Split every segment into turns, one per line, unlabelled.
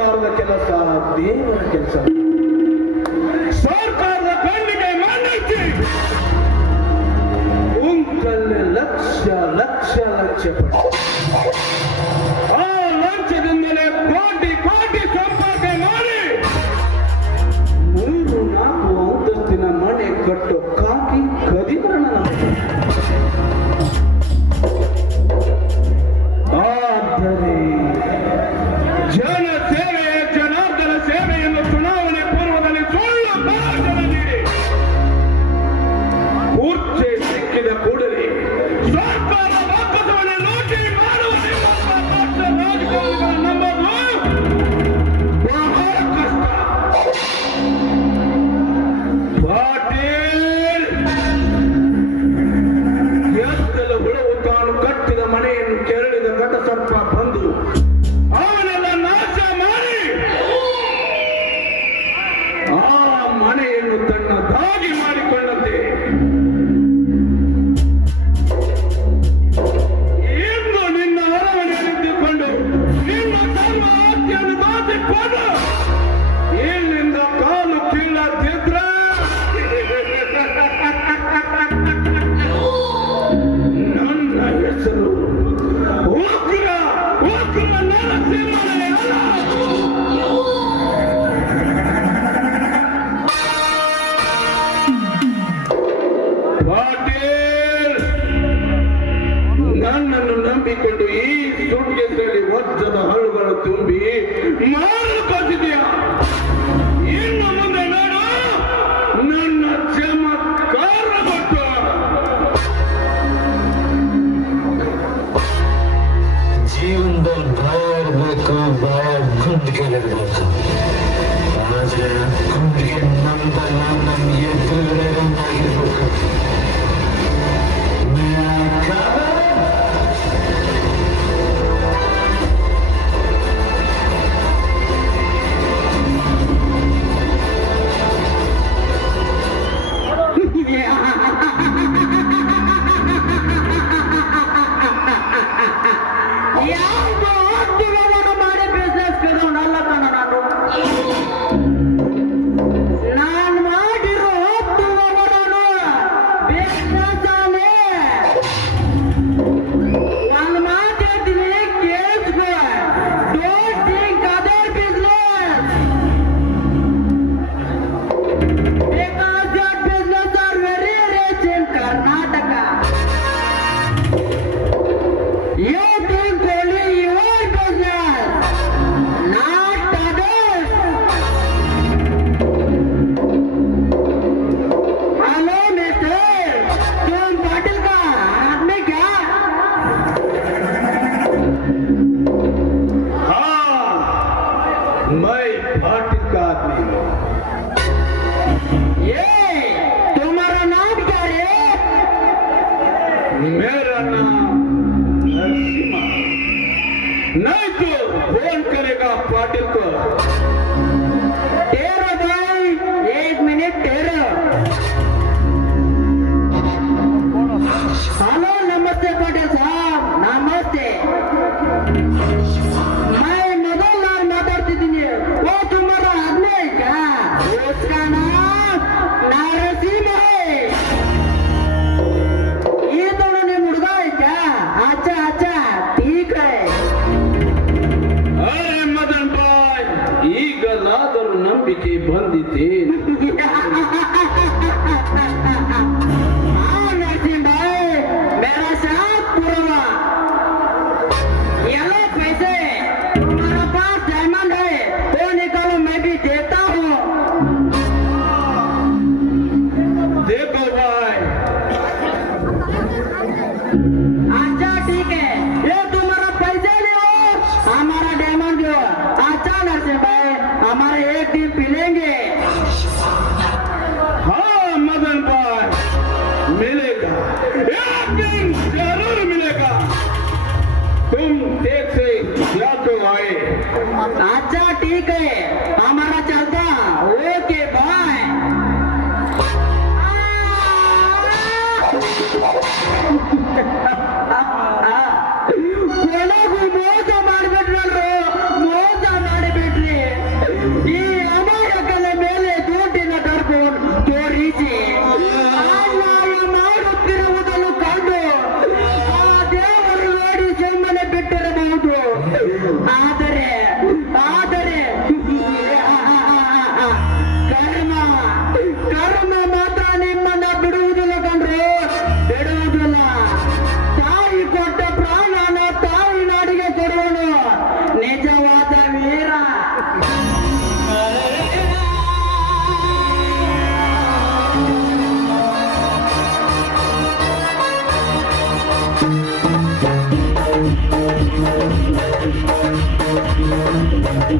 ಸರ್ಕಾರದ ಕೆಲಸ ದೇವರ ಕೆಲಸ ಸರ್ಕಾರದ ಕಣ್ಣಿಗೆ ಮಣ್ಣೈತಿ ಉಂಕಲ್ ಲಕ್ಷ ಲಕ್ಷ ಲಕ್ಷ ಪಟ್ಟು
ilerleyeceğim. Acele, kumdike, namda, namda, yedire, namda, yedire,
de Deus.
América é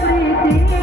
ಪ್ರೀತಿ